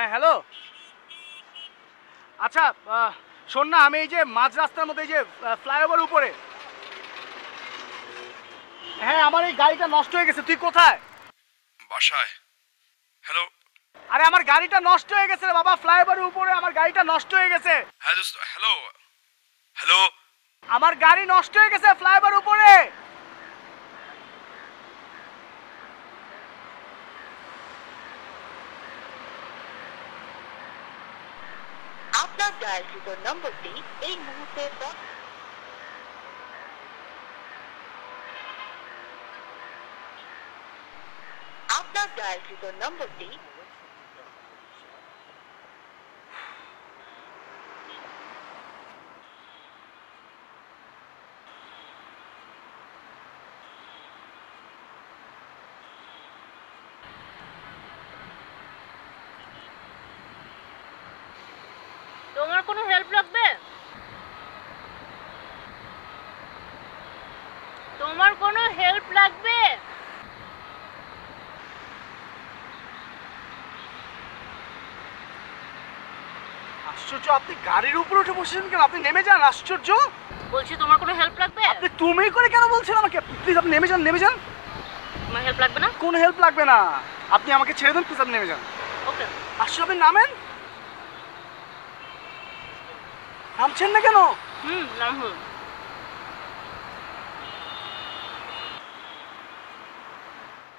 হ্যাঁ হ্যালো। আচ্ছা শোন না, আমি এই যে মাঝ রাস্তার মধ্যে এই যে ফ্লাইওভার উপরে, হ্যাঁ আমার এই গাড়িটা নষ্ট হয়ে গেছে। তুই কোথায়? বাসায়। হ্যালো। আরে আমার গাড়িটা নষ্ট হয়ে গেছে রে বাবা, ফ্লাইওভারের উপরে আমার গাড়িটা নষ্ট হয়ে গেছে। হ্যাঁ দোস্ত, হ্যালো হ্যালো। আমার গাড়ি নষ্ট হয়ে গেছে ফ্লাইওভারের উপরে। আপনার ডায়ালকৃত নম্বরটি এই মুহূর্তে আপনার ডায়ালকৃত নম্বরটি তোমার কোনো হেল্প লাগবে? তোমার কোনো হেল্প লাগবে? আশ্চর্য, আপনি গাড়ির উপরে উঠে বসেছেন কেন? আপনি নেমে যান। আশ্চর্য, বলছি তোমার কোনো হেল্প লাগবে? আপনি তুমি করে কেন বলছেন আমাকে? প্লিজ আপনি নেমে যান, নেমে যান। তোমার হেল্প লাগবে না? কোনো হেল্প লাগবে না, আপনি আমাকে ছেড়ে দেন প্লিজ, আপনি নেমে যান। ওকে। আশ্চর্য, আপনি নামেন। নামছেন না কেন? নাম হল।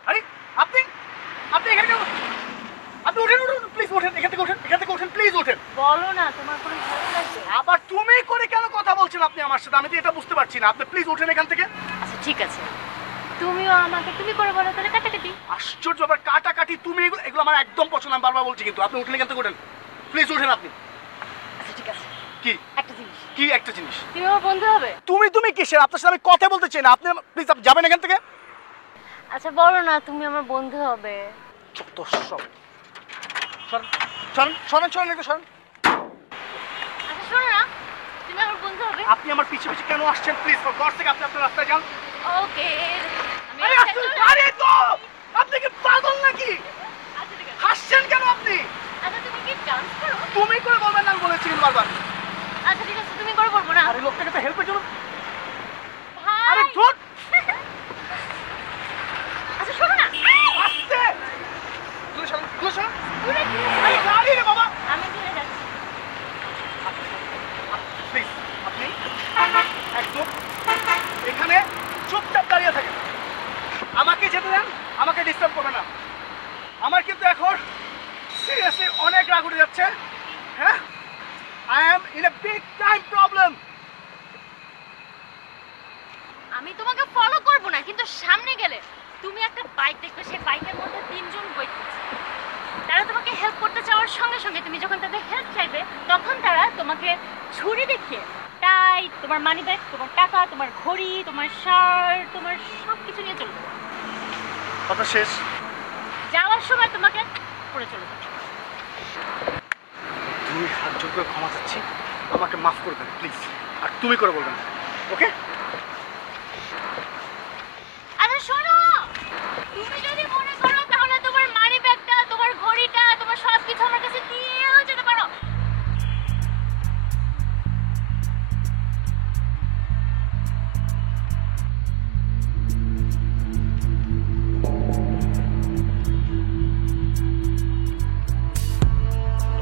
আরে আপনি আপনি এখানে কেন? আপনি ওঠেন, উঠুন প্লিজ, ওঠেন এখান থেকে, ওঠেন এখান থেকে, ওঠেন প্লিজ, ওঠেন। বলো না তোমার কোনো হেল্প লাগবে? আবার তুমি করে কেন কথা বলছেন আপনি আমার সাথে? আমি তো এটা বুঝতে পারছি না। আপনি প্লিজ ওঠেন এখান থেকে। আচ্ছা ঠিক আছে, তুমিও আমাকে তুমি করে বলো তাহলে কাটাকাটি। আশ্চর্য, আবার কাটাকাটি তুমি, এগুলো এগুলো আমার একদম পছন্দ। আমি বারবার বলছি কিন্তু আপনি উঠেন এখান থেকে, ওঠেন প্লিজ, ওঠেন আপনি। আচ্ছা ঠিক আছে, কি একটা জিনিস, কি একটা জিনিস? তুমি আমার বন্ধু হবে? তুমি কিসের? আপনার সাথে আমি কথা বলতে চাই না। আপনি প্লিজ আপনি যাবেন এখান থেকে। আচ্ছা বলো না তুমি আমার বন্ধু হবে? যত সব। সরেন সরেন সরেন সরেন, একটু সরেন। আচ্ছা শোনো না, তুমি আমার বন্ধু হবে? আপনি আমার পিছে পিছে কেন আসছেন? প্লিজ ফর গড সেক আপনি আপনার রাস্তায় যান। ওকে। আমি আরে রাস্তায় আসুন, চলে- আরে তো আপনি কি পাগল নাকি? আচ্ছা ঠিক আছে। হাসছেন কেন আপনি? আচ্ছা তুমি কি ডান্স করো? তুমি করে বলবেন না, আমি বলেছি কিন্তু বারবার। আচ্ছা ঠিক আছে, তুমি করে বলবো না। আরে লোকটাকে তো হেল্পের জন্য। ভাই। আরে ধুর, আচ্ছা শোনো না, আসতে দূরে সরেন, দূরে সরেন। দূরে কি? আরে গাড়ি রে বাবা। আমি দূরে যাচ্ছি। প্লিজ আপনি একদম এখানে চুপচাপ দাঁড়িয়ে থাকেন। আমাকে যেতে দেন, আমাকে ডিস্টার্ব করবে না। আমার কিন্তু এখন সিরিয়াসলি অনেক রাগ উঠে যাচ্ছে। হ্যাঁ, I am in a big time problem. আমি তোমাকে ফলো করব না, কিন্তু সামনে গেলে তুমি একটা বাইক দেখবে, সেই বাইকের মধ্যে তিনজন ওয়েট করছে। তারা তোমাকে হেল্প করতে চাওয়ার সঙ্গে সঙ্গে তুমি যখন তাদের হেল্প চাইবে তখন তারা তোমাকে ছুরি দেখিয়ে তাই তোমার মানি ব্যাগ, তোমার টাকা, তোমার ঘড়ি, তোমার শার্ট, তোমার সব কিছু নিয়ে চলে যাবে। কথা শেষ। যাওয়ার সময় তোমাকে পড়ে চলে যাবে। তুমি হাত জোর করে ক্ষমা চাচ্ছি, আমাকে মাফ করবেন প্লিজ। আর তুমি করে বলবেন, ওকে? আচ্ছা শোনো, তুমি যদি মনে করো তাহলে তোমার মানি ব্যাগটা, তোমার ঘড়িটা, তোমার সব কিছু আমার কাছে দিয়েও যেতে পারো।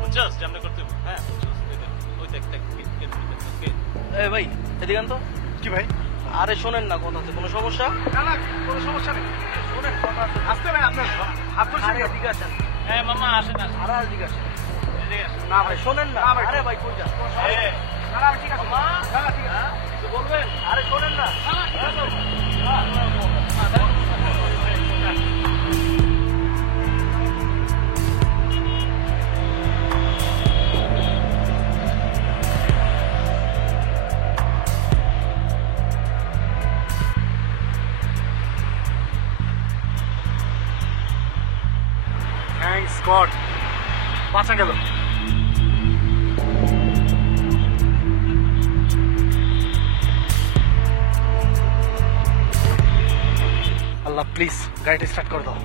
বুঝছস যেমন করতে হবে? হ্যাঁ বুঝছস, ওই দেখ দেখ এ ভাই এদিকে আন তো। কি ভাই? আরে শোনেন না কথা আছে, কোনো সমস্যা? না না, কোনো সমস্যা নেই। শোনেন কথা আছে। আসতে ভাই, আপনার হাত ধরছেন আরে কেন? এদিকে আসেন। হ্যাঁ মামা আসেন আসেন। আরে এদিকে আসেন। এদিকে আসেন। না ভাই, শোনেন না। না ভাই। আরে ভাই কই যান? এ, না না ঠিক আছে, না না ঠিক আছে। কিছু বলবেন? আরে শোনেন না। থ্যাঙ্কস গড, বাঁচা গেল। আল্লাহ প্লিজ গাড়িটা স্টার্ট করে দাও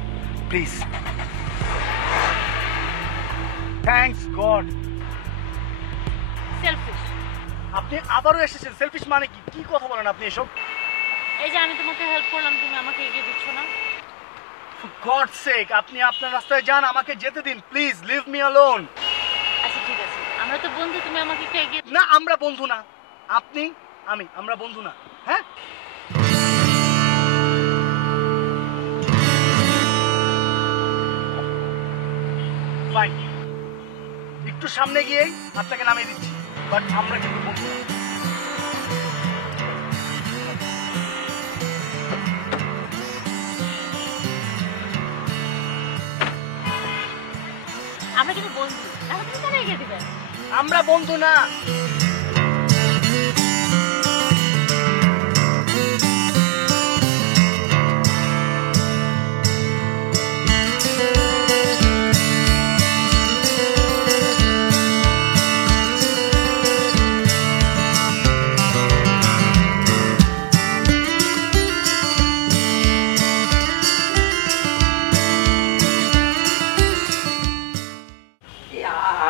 প্লিজ। God, shellfish. আপনি আবারও এসেছেন। সেলফিশ মানে কি? কি কথা বলেন আপনি এসব? এই যে আমি তোমাকে হেল্প করলাম, তুমি আমাকে এগিয়ে দিচ্ছ না। ফর গড সেক, আপনি আপনার রাস্তায় যান, আমাকে যেতে দিন প্লিজ, লিভ মি অ্যালোন। আচ্ছা ঠিক আছে, আমরা তো বন্ধু, তুমি আমাকে একটু এগিয়ে। না, আমরা বন্ধু না। আপনি, আমরা বন্ধু না। হ্যাঁ, ফাইন, একটু সামনে গিয়েই আপনাকে নামিয়ে দিচ্ছি, বাট আমরা কিন্তু বন্ধু না। আমরা কিন্তু বন্ধু, তাহলে তুমি কেন এগিয়ে দিবে? আমরা বন্ধু না।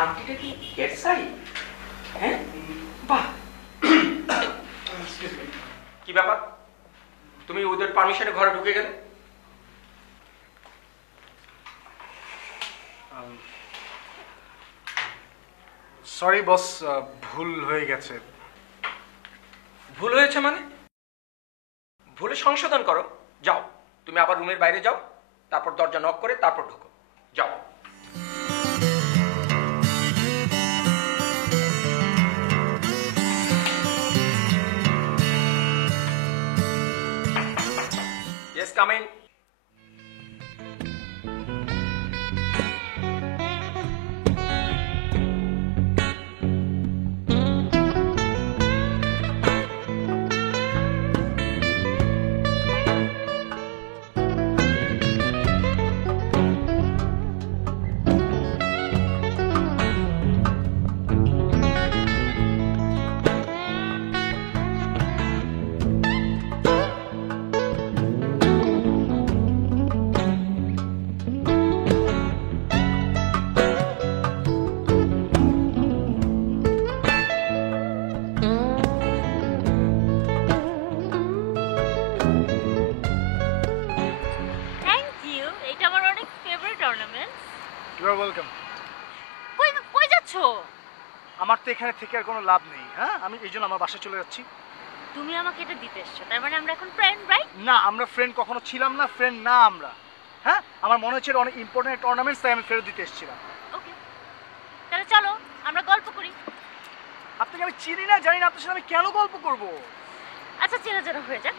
আন্টিটা কি এসআই? হ্যাঁ, বাহ। কি ব্যাপার, তুমি ওদের পারমিশনে ঘরে ঢুকে গেলে? সরি বস, ভুল হয়ে গেছে। ভুল হয়েছে মানে? ভুলে সংশোধন করো। যাও, তুমি আবার রুমের বাইরে যাও, তারপর দরজা নক করে তারপর ঢুকো। যাও। Yes, come in. Thank you, এটা আমার অনেক favourite ornament. You are welcome. কই কই যাচ্ছো? আমার তো এখানে থেকে আর কোনো লাভ নেই। হ্যাঁ, আমি এই জন্য আমার বাসায় চলে যাচ্ছি। তুমি আমাকে এটা দিতে এসছো, তার মানে আমরা এখন ফ্রেন্ড, রাইট? না, আমরা ফ্রেন্ড কখনো ছিলাম না, ফ্রেন্ড না আমরা। হ্যাঁ, আমার মনে হচ্ছে এটা অনেক ইম্পর্টেন্ট একটা অর্নামেন্টস, তাই আমি ফেরত দিতে এসেছিলাম। ওকে, তাহলে চলো আমরা গল্প করি। আপনাকে আমি চিনি না, জানি না, আপনার সাথে আমি কেন গল্প করব? আচ্ছা চেনা জানা হয়ে যাক,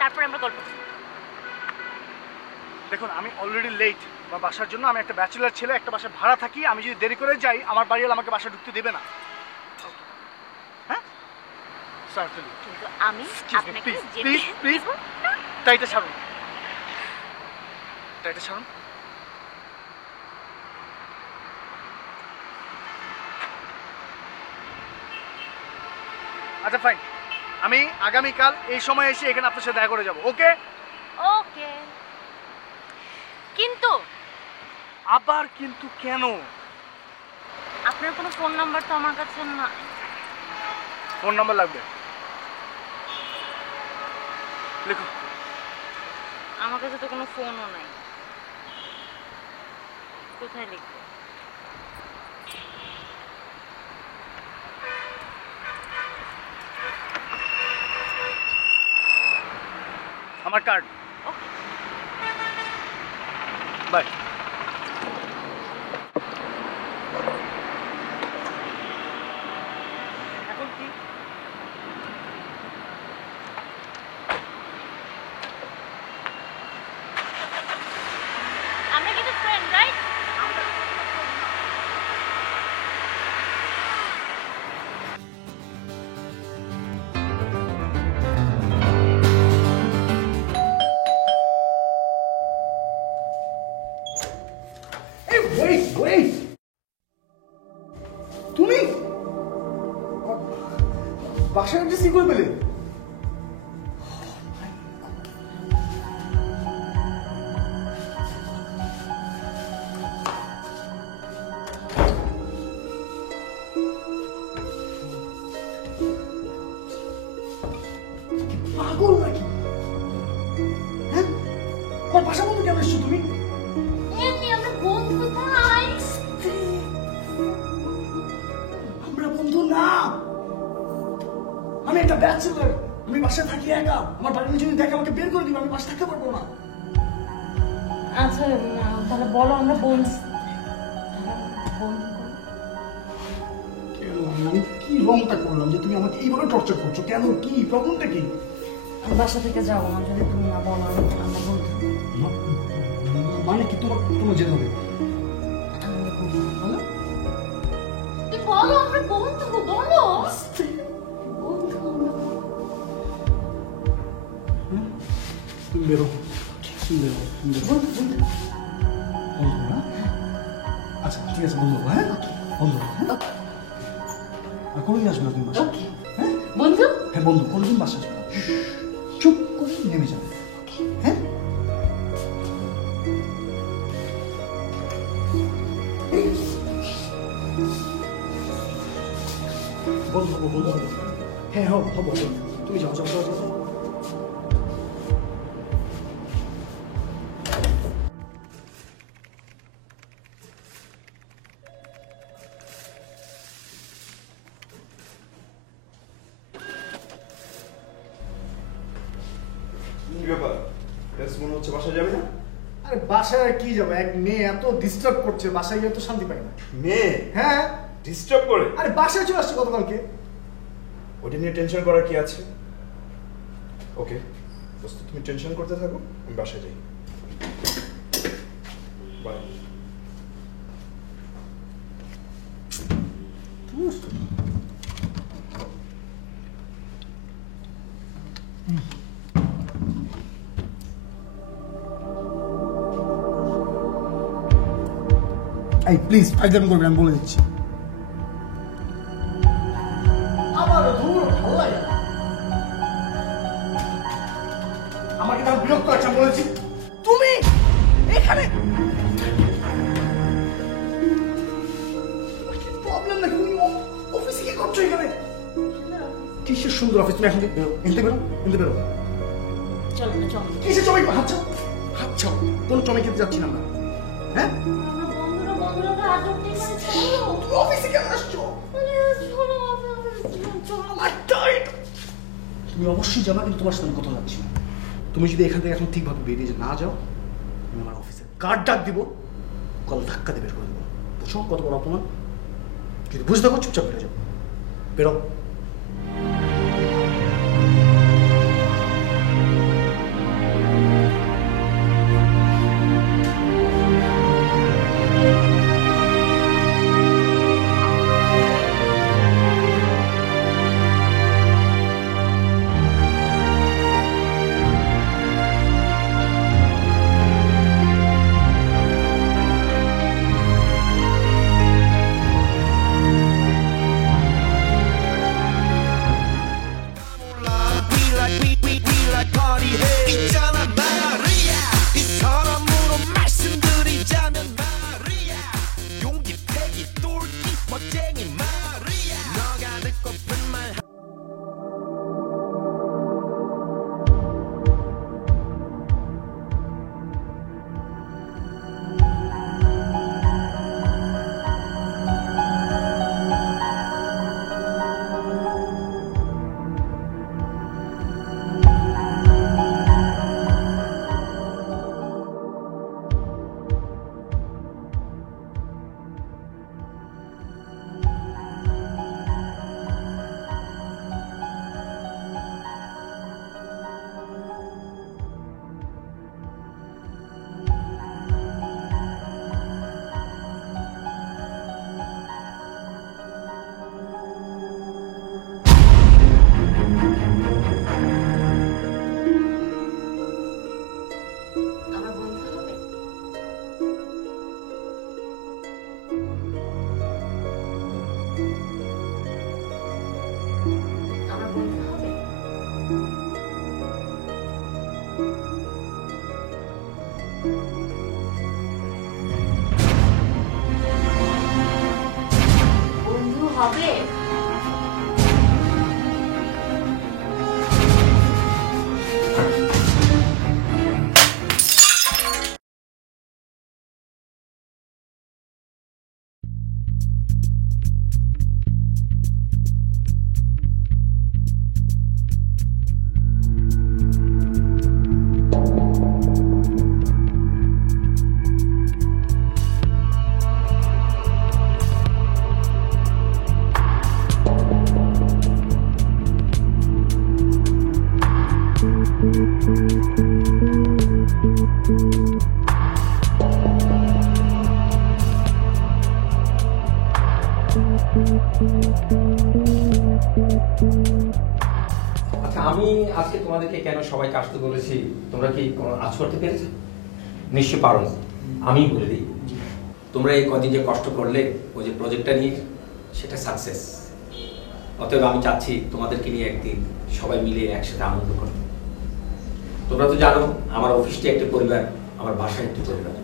তারপর আমরা গল্প করি। দেখুন, আমি অলরেডি লেট আমার বাসার জন্য। আমি একটা ব্যাচেলার ছেলে, একটা বাসায় ভাড়া থাকি। আমি যদি দেরি করে যাই, আমার বাড়িওয়ালা আমাকে বাসায় ঢুকতে দেবে না। হ্যাঁ, সার্টেনলি। কিন্তু আমি আপনাকে প্লিজ যেতে প্লিজ প্লিজ, দেব না। টাইটা ছাড়ুন, টাইটা ছাড়ুন। আচ্ছা ফাইন, আমি আগামীকাল এই সময় এসে এখানে আপনার সাথে দেখা করে যাব। ওকে? ওকে, কিন্তু আবার কিন্তু কেন? আপনার কোনো ফোন নাম্বার তো আমার কাছে না। ফোন নাম্বার লাগবে? লিখো। আমার কাছে তো কোনো ফোনও নাই, কোথায় লিখবো? আমার কার্ড। Okay, by. এখন কি? আমরা কিন্তু ফ্রেন্ড, রাইট? ওয়েট, তুমি বাসায় অ্যাড্রেস কি করে পেলে? একটা ব্যাচেলর, আমি বাসায় থাকি একা, আমার বাড়ির যদি দেখে আমাকে বের করে দিবে, আমি বাসায় থাকতে পারবো না। আচ্ছা তাহলে বলো আমরা বন্ধু কেন আমি কি রংটা করলাম যে তুমি আমাকে এইভাবে টর্চার করছো? কেন, কি প্রবলেমটা কি? বাসা থেকে যাও, আমার যদি তুমি না বলো আমরা বন্ধু। মানে কি তোমার তোমার যেতে হবে? বলো তুই বলো আমরা বন্ধু, বলো তুমি বেরো, তুমি বেরো, তুমি বেরো। বন্ধু না? আচ্ছা ঠিক আছে, বন্ধু হবো, হ্যাঁ বন্ধু হবো, হ্যাঁ? আর কোনোদিন আসবে না তুমি বাসা, হ্যাঁ বন্ধু। হ্যাঁ বন্ধু, কোনোদিন বাসা আসবে না, চুপ করে নেমে যাবে, হ্যাঁ? বন্ধু হবো, বন্ধু হবো, হ্যাঁ হবো হবো, তুমি যাও যাও যাও যাও। কি ব্যাপার মনে হচ্ছে বাসায় যাবে না? আরে বাসায় আর কি যাবো, এক মেয়ে এত ডিস্টার্ব করছে, বাসায় গিয়ে তো শান্তি পাই না। মেয়ে হ্যাঁ, ডিস্টার্ব করে? আরে বাসায় চলে আসছে গতকালকে। ওটা নিয়ে টেনশন করার কি আছে? ওকে দোস্ত, তুমি টেনশন করতে থাকো, আমি বাসায় যাই। বাই। এই প্লিজ ফাইজলামি করবে, আমি বলে দিচ্ছি। আমার দূর ভালো লাগে না, আমাকে তার বিরক্ত আছে, আমি বলেছি। তুমি এখানে প্রবলেম নাকি? তুমি অফিসে কি করছো এখানে? কিসের সুন্দর অফিস, তুমি এখন বেরো, এনতে বেরো, এনতে বেরো। চলো না চলো, কিসের চমাই? হাত ছাও, হাত ছাও, কোনো চমাই খেতে যাচ্ছি না আমরা, হ্যাঁ? বন্ধুরা আটক দিয়ে চলো। তুমি অফিসে কেন আসছো? তুমি অবশ্যই যাবা, কিন্তু তোমার সাথে আমি কথা যাচ্ছি না। তুমি যদি এখান থেকে এখন ঠিকভাবে বেরিয়ে না যাও, আমি আমার অফিসে কার্ড ডাক দিব, কল ধাক্কা দিয়ে বের করে দেবো। বুঝছো কত বড় অপমান? যদি বুঝতে থাকো চুপচাপ বেরো, যাও, বেরো। হবে। আচ্ছা, আমি আজকে তোমাদেরকে কেন সবাইকে আসতে বলেছি তোমরা কি কোনো আজ করতে পেরেছো? নিশ্চয় পারো না। আমি বলে দিই, তোমরা এই কদিন যে কষ্ট করলে ওই যে প্রজেক্টটা নিয়ে, সেটা সাকসেস। অতএব আমি চাচ্ছি তোমাদেরকে নিয়ে একদিন সবাই মিলে একসাথে আনন্দ করো। তোমরা তো জানো আমার অফিসটি একটা পরিবার, আমার বাসায় একটি পরিবার।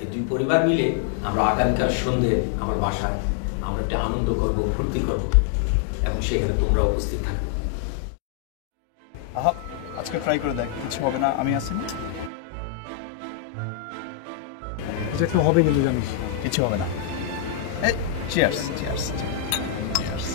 এই দুই পরিবার মিলে আমরা আগামীকাল সন্ধ্যে আমার বাসায় আমরা একটা আনন্দ করব, ফুর্তি করব, এবং সেখানে তোমরা উপস্থিত থাকবে। আহা, আজকে ট্রাই করে দেখ, কিছু হবে না, আমি আছি না। যেটা হবে কিন্তু জানিস। কিছু হবে না। এই চিয়ার্স চিয়ার্স চিয়ার্স।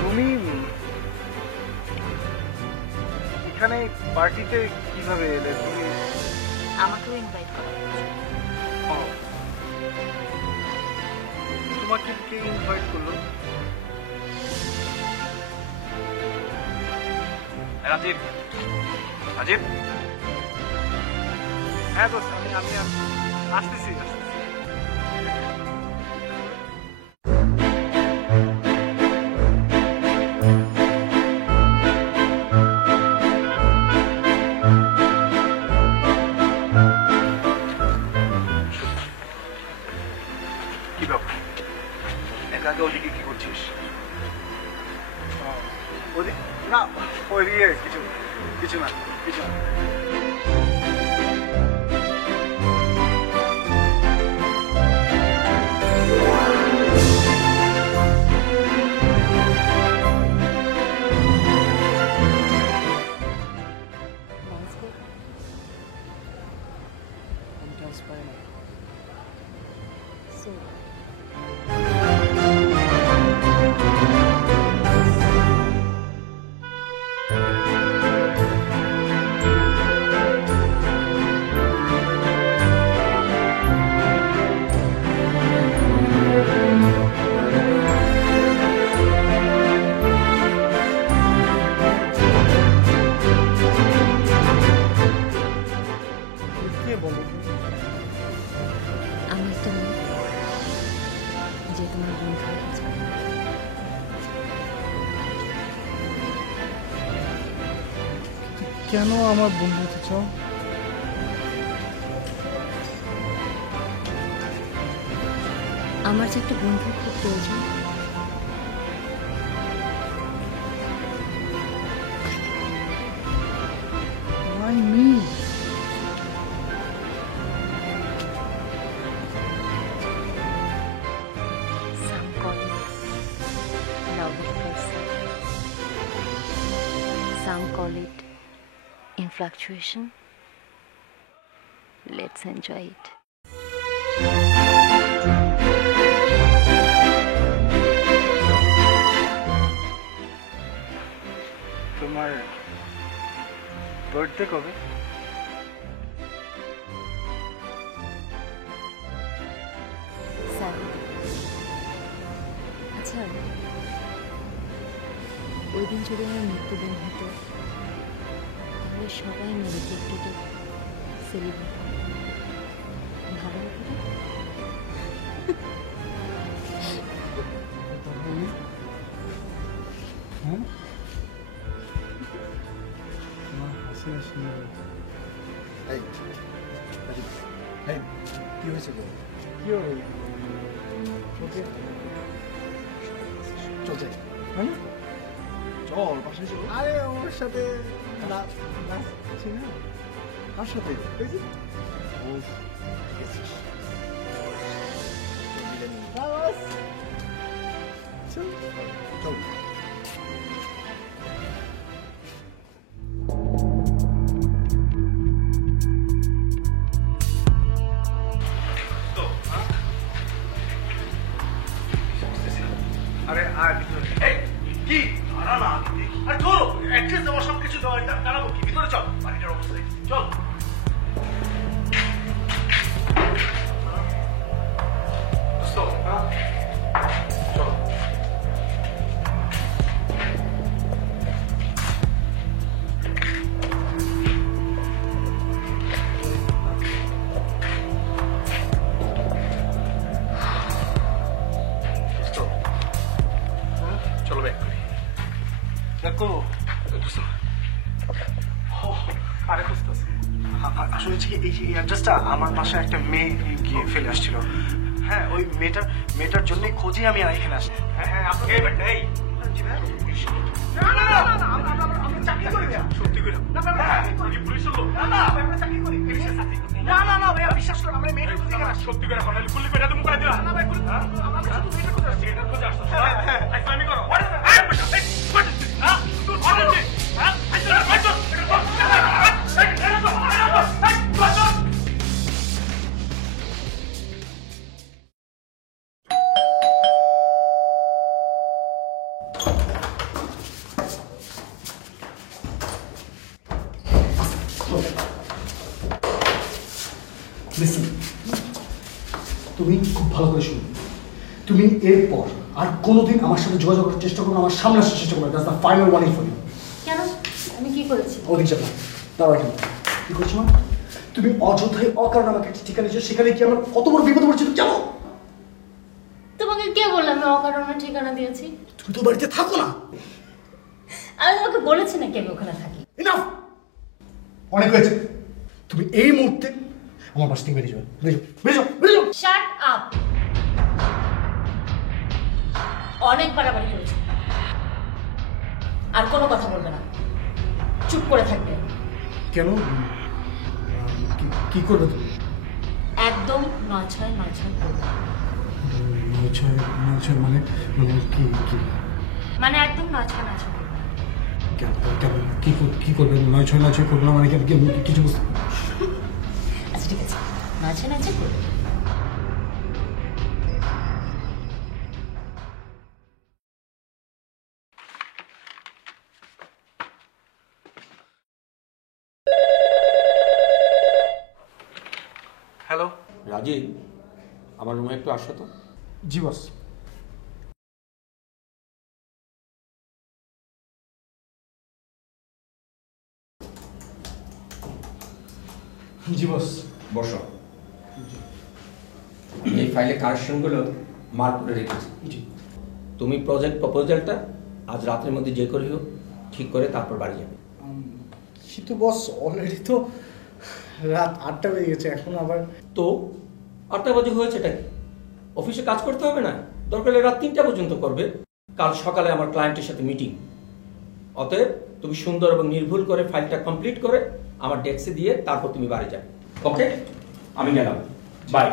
তুমি এখানে পার্টিতে কিভাবে এলে? তুমি আমাকেও ইনভাইট করা হয়েছে। তোমাকে কে ইনভাইট করলো? রাজীব, রাজীব। হ্যাঁ দোস্ত, আমি আসতেছি। কি ব্যাপার? একা একা ওদিকে কি করছিস? ওদিকে না, ওইদিকে কিছু না। আমি একটা মেয়ে যে তোমার বন্ধু হয়ে গেছে। কেন আমার বন্ধু হতে চাও? আমার যে একটা বন্ধু খুব প্রয়োজন। Why me? Some call it love at first sight. Some call it infatuation. Let's enjoy it. তোমার বার্থডে কবে? স্যার, আচ্ছা ওই দিন যদি আমার মৃত্যুদিন হতো তাহলে সবাই মিলে কেকটা সেলিব্রেট করতাম। ভালো হতো না? হ্যাঁ, তোমার হাসি সুন্দর। এই রাজীব, এই কি হয়েছে তোর? কি হবে? ওকে, চল যাই। হ্যাঁ, চল বাসায় চল। আরে ওর সাথে নাচছি না। কার সাথে? এই যে ও গেছিস চল চল আরে আর এই কি দাঁড়া না আরে ধরো অ্যাড্রেস দেওয়া সব কিছু দেওয়া দাঁড়াবো কি ভিতরে চল বাড়িটার অবস্থা দেখছি। চল দোস্ত, চল দোস্ত, চলো ব্যাক করি দেখো দোস্ত। আরে দোস্ত, আসলে হচ্ছে কি এই অ্যাড্রেসটা আমার বাসায় একটা মেয়ে গিয়ে ফেলে আসছিল। হ্যাঁ ওই মেয়েটার জন্যই খোঁজে আমি আর এখানে আসি। হ্যাঁ হ্যাঁ আপনি এই ব্যাটা এই না না না না আমরা চাকরি করি না সত্যি করি না না পুলিশ লোক না না আমরা চাকরি করি না না না ভাই বিশ্বাস করো আমরা মেয়েটার খোঁজে এখানে আসি সত্যি করে বলে পুলিশ বেটা তুমি করে দিলা না ভাই পুলিশ আমরা শুধু মেয়েটার খোঁজে আসছি এটার খোঁজে আসছি হ্যাঁ হ্যাঁ আমি করো হোয়াট আই এম বেটা হোয়াট ইজ দিস হ্যাঁ তুই হোয়াট ইজ দিস হ্যাঁ I don't what is listen, তুমি খুব ভালো করে শুনো। তুমি এরপর আর কোনোদিন আমার সাথে যোগাযোগ করার চেষ্টা করো, আমার সামনে আসার চেষ্টা করো। That's the final warning for you. কেন? আমি কি করেছি? ওদিক যাবে না, দাঁড়াও এখানে। কি করছো মা? তুমি অযথাই অকারণে আমাকে একটা ঠিকানা দিয়েছো, সেখানে কি আমার কত বড় বিপদ পড়ছে তুমি জানো? তোমাকে কে বললাম আমি অকারণে ঠিকানা দিয়েছি? তুমি তো বাড়িতে থাকো না। আমি তোমাকে বলেছি নাকি আমি ওখানে থাকি? এনাফ, অনেক হয়েছে। তুমি এই মুহূর্তে আমার বাস থেকে বেরিয়ে যাবে। বেরিয়ে যাও। Shut up. অনেক বাড়াবাড়ি করেছে, আর কোনো কথা বলবে না, চুপ করে থাকবে। কেন? কি করবে তুমি? একদম ৯৬৯৬ করবে। ৯৬৯৬ মানে কি? মানে একদম ৯৬৯৬ করবে। কেন কি করবে? ৯৬৯৬ করবে না মানে কিছু বুঝতে? আচ্ছা ঠিক আছে, ৯৬৯৬ করবে। হ্যালো রাজীব, আমার রুমে একটু আসো তো। জি বস। জি বস। বসো। এই ফাইলে কারেকশনগুলো মার্ক করে রেখেছি। জি। তুমি প্রজেক্ট প্রপোজালটা আজ রাতের মধ্যে যে করে হোক ঠিক করে তারপর বাড়ি যাবে। কিন্তু বস অলরেডি তো রাত ৮টা বেজে গেছে, এখন আবার তো ৮টা বাজে হয়েছে এটা কি? অফিসে কাজ করতে হবে না? দরকার হলে রাত ৩টা পর্যন্ত করবে। কাল সকালে আমার ক্লায়েন্টের সাথে মিটিং। অতএব তুমি সুন্দর এবং নির্ভুল করে ফাইলটা কমপ্লিট করে আমার ডেস্কে দিয়ে তারপর তুমি বাড়ি যাবে। ওকে, আমি গেলাম, বাই।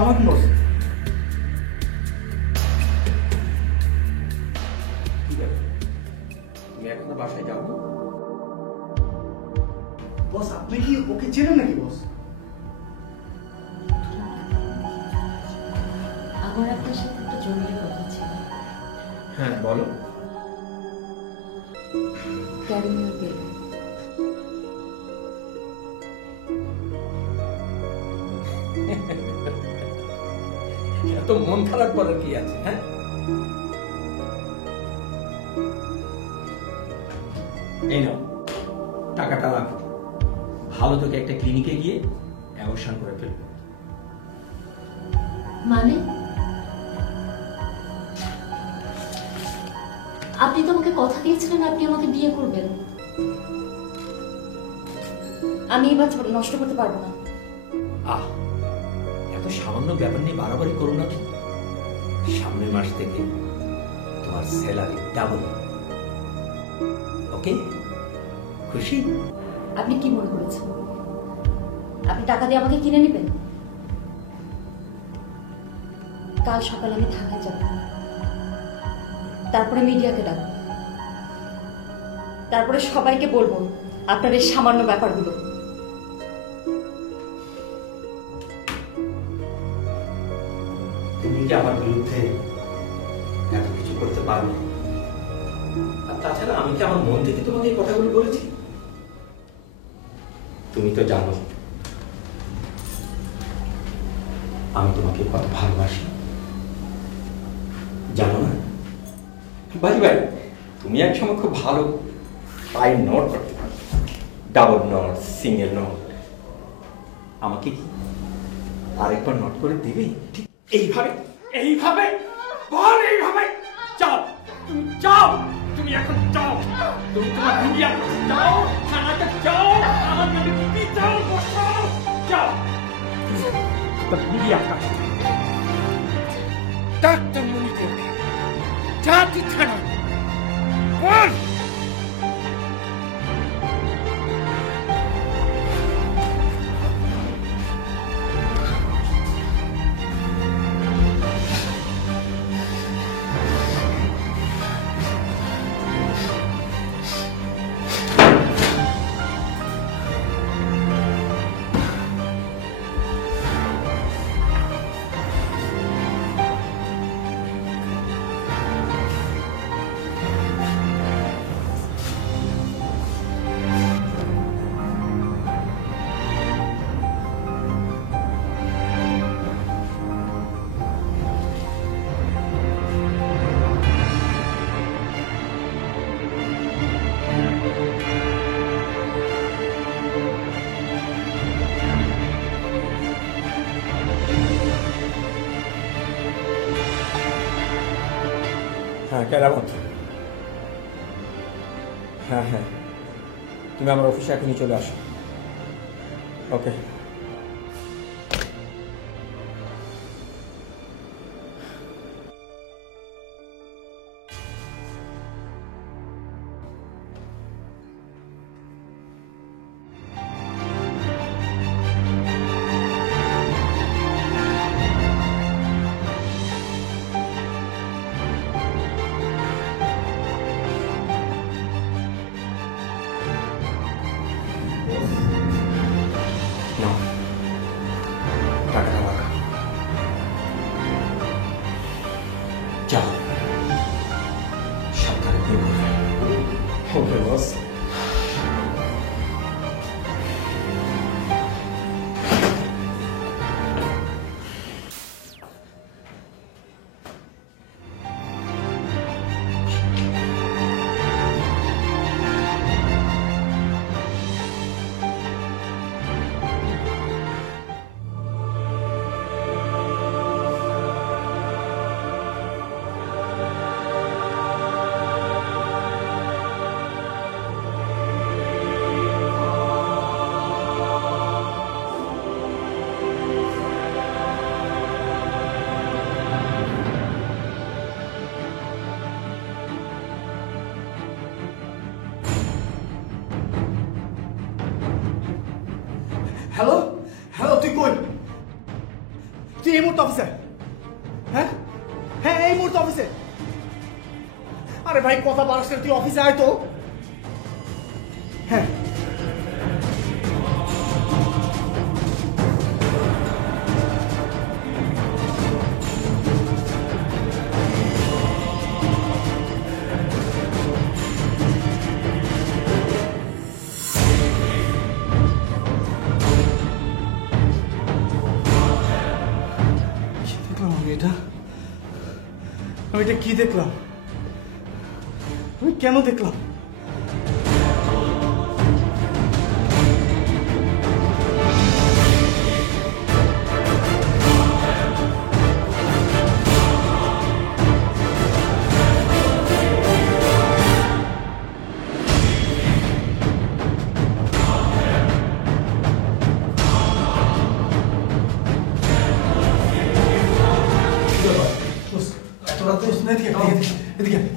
আসসালামু আলাইকুম বস। ঠিক আছে, তুমি এখনো বাসায় যাও না? বস আপনি কি ওকে চেনেন নাকি বস? আমার আপনার সাথে একটা জরুরি কথা ছিল। হ্যাঁ বলো। ক্যারিমিয়ার বিল। এত মন খারাপ করার কি আছে? হ্যাঁ, এই নাও টাকাটা রাখো, ভালো তোকে একটা ক্লিনিকে গিয়ে অ্যাবর্শন করে ফেলবো। মানে আপনি তো আমাকে কথা দিয়েছিলেন আপনি আমাকে বিয়ে করবেন। আমি এই বাচ্চা নষ্ট করতে পারবো না। আহ, এত সামান্য ব্যাপার নিয়ে বাড়াবাড়ি করো না তো। সামনের মাস থেকে তোমার স্যালারি ডাবল। ওকে, খুশি? আপনি কি মনে করেছেন আপনি টাকা দিয়ে আমাকে কিনে নেবেন? কাল সকালে আমি ঢাকায় যাব, তারপরে মিডিয়াকে ডাকবো, তারপরে সবাইকে বলবো আপনার এই সামান্য ব্যাপারগুলো। তুমি কি আমার বিরুদ্ধে এত কিছু করতে পারবে? আর তাছাড়া আমি কি আমার মন থেকে তোমাকে এই কথাগুলো বলেছি? তুমি তো জানো আমি তোমাকে কত ভালোবাসি, জানো না? ভাই ভাই, তুমি এক সময় খুব ভালো ফাইন নোট করতে পারো, ডাবল নোট, সিঙ্গেল নোট। আমাকে কি আরেকবার নোট করে দিবে? ঠিক এইভাবে, এইভাবে বল, এইভাবে যাও, তুমি যাও, তুমি এখন যাও, তুমি তোমার মিডিয়া যাও, থানাতে যাও, আমার নামে বিচার বসাও, যাও মিডিয়া ডাক্তার মনিকে জাতি থানা বল। হ্যাঁ কেরামত, হ্যাঁ হ্যাঁ, তুমি আমার অফিসে এখনই চলে আসো। ওকে। নাও, টাকাটা রাখা। যাও, সাবধানে বের করবে। ওকে বস। মুহূর্তে অফিসে? হ্যাঁ হ্যাঁ এই মুহূর্তে অফিসে। আরে ভাই কথা বাড়াস না, তুই অফিসে আয় তো। হ্যাঁ আমি এটা কি দেখলাম? আমি কেন দেখলাম?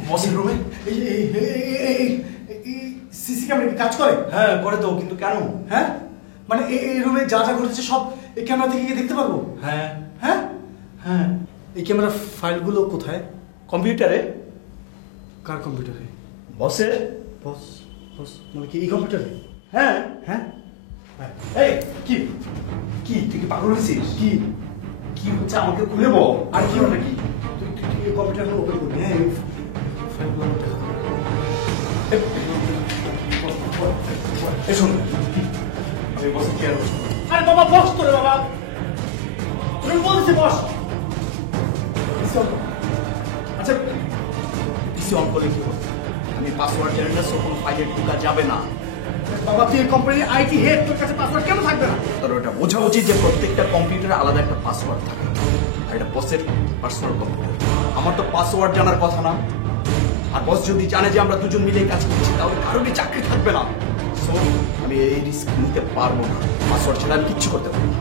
বসের রুমে? সিসি ক্যামেরা কাজ করে? হ্যাঁ করে তো, কিন্তু কেন? হ্যাঁ মানে এই রুমে যা যা ঘটেছে সব এই ক্যামেরা থেকে গিয়ে দেখতে পারবো? হ্যাঁ হ্যাঁ হ্যাঁ। এই ক্যামেরার ফাইলগুলো কোথায়? কম্পিউটারে। কার কম্পিউটারে? বসে। বস বস মানে কি এই কম্পিউটারে? হ্যাঁ হ্যাঁ এই কি কি তুই কি পাগল হয়েছিস? কি কি হচ্ছে আমাকে খুলে বল। আর কি হবে কি? তুই তুই তুই এই কম্পিউটারগুলো ওপেন করবি। হ্যাঁ এই ফাইলগুলো আমার দেখা দরকার। এই শোন, আমি বসে চেয়ার বসে। আরে বাবা বস তোরে বাবা, তুমি বলছি বস। আচ্ছা পিসি অন করলে কি হবে? আমি পাসওয়ার্ড জানি না, সো কোনো ফাইলে ঢোকা যাবে না। বাবা তুই এই কোম্পানির আইটি হেড, তোর কাছে পাসওয়ার্ড কেন থাকবে না? তোর ওটা বোঝা উচিত যে প্রত্যেকটা কম্পিউটারে আলাদা একটা পাসওয়ার্ড থাকে, আর এটা বসের পার্সোনাল কম্পিউটার। আমার তো পাসওয়ার্ড জানার কথা না। আর বস যদি জানে যে আমরা দুজন মিলে কাজ করছি, তাহলে কারোরই চাকরি থাকবে না। সো আমি এই রিস্ক নিতে পারবো না। পাসওয়ার্ড ছাড়া আমি কিচ্ছু করতে পারবো না।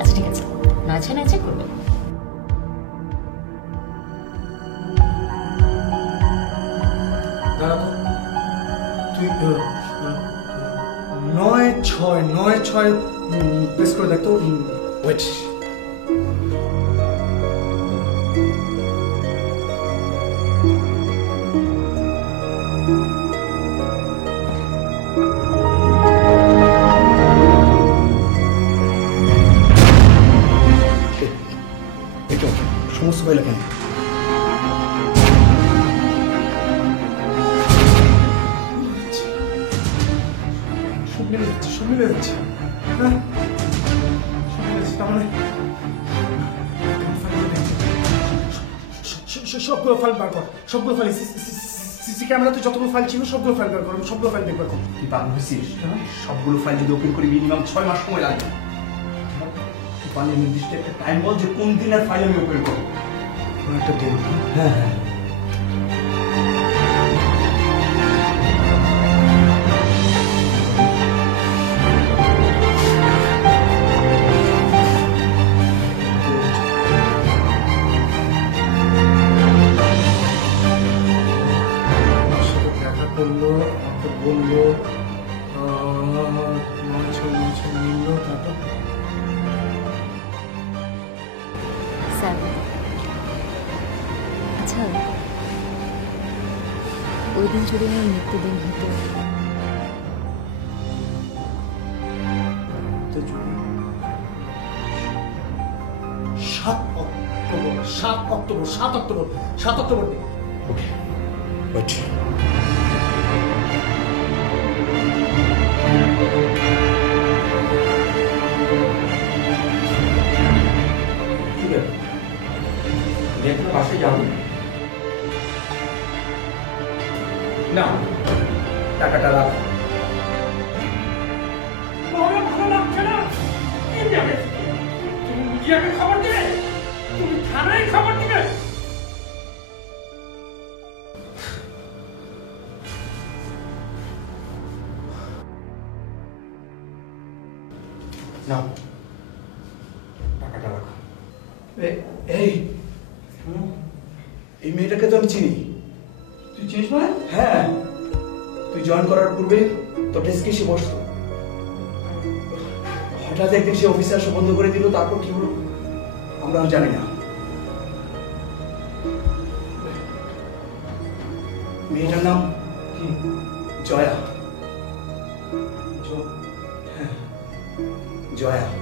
আচ্ছা ঠিক আছে, নাচে নাচে করবে। দাঁড়া তো, তুই 9-6 প্রেস করে দেখ তো। ওয়েট, সমস্ত ফাইল এখানে। সব মিলে যাচ্ছে, সব মিলে যাচ্ছে। হ্যাঁ সব মিলে যাচ্ছে। তার মানে সবগুলো ফাইল বার কর, সবগুলো ফাইল। সিসি ক্যামেরাতে যতগুলো ফাইল ছিল সবগুলো ফাইল বার কর, সবগুলো ফাইল দেখবার কর। তুই পাগল হয়েছিস? সবগুলো ফাইল যদি ওপেন করি মিনিমাম 6 মাস সময় লাগবে। পারলে নির্দিষ্ট একটা টাইম বল যে কোন দিনের ফাইল আমি ওপেন করবো। একটা ডেট। হ্যাঁ হ্যাঁ দেখা করলো, আমাকে বললো 9-6 মিলল। তারপর স্যার আচ্ছা, ওই দিন যদি আমার মৃত্যুদিন হতো, তো যদি 7 অক্টোবর। ওকে ওয়েট, ঠিক আছে, তুমি এখন বাসায় যাও না, টাকাটা রাখ। ভালো লাগছে না। মিডিয়াকে খবর দিবে, তুমি থানায় খবর দিবে। নাও, টাকাটা রাখো। এই এই মেয়েটাকে তো আমি চিনি। তুই চিনিস মানে? হ্যাঁ, তুই জয়েন করার পূর্বে তোর ডেস্কে এসে বসতো। হঠাৎ একদিন সে অফিসে আসা বন্ধ করে দিল, তারপর কি হলো আমরাও জানি না। মেয়েটার নাম কি? জয়া। চ- জয়া।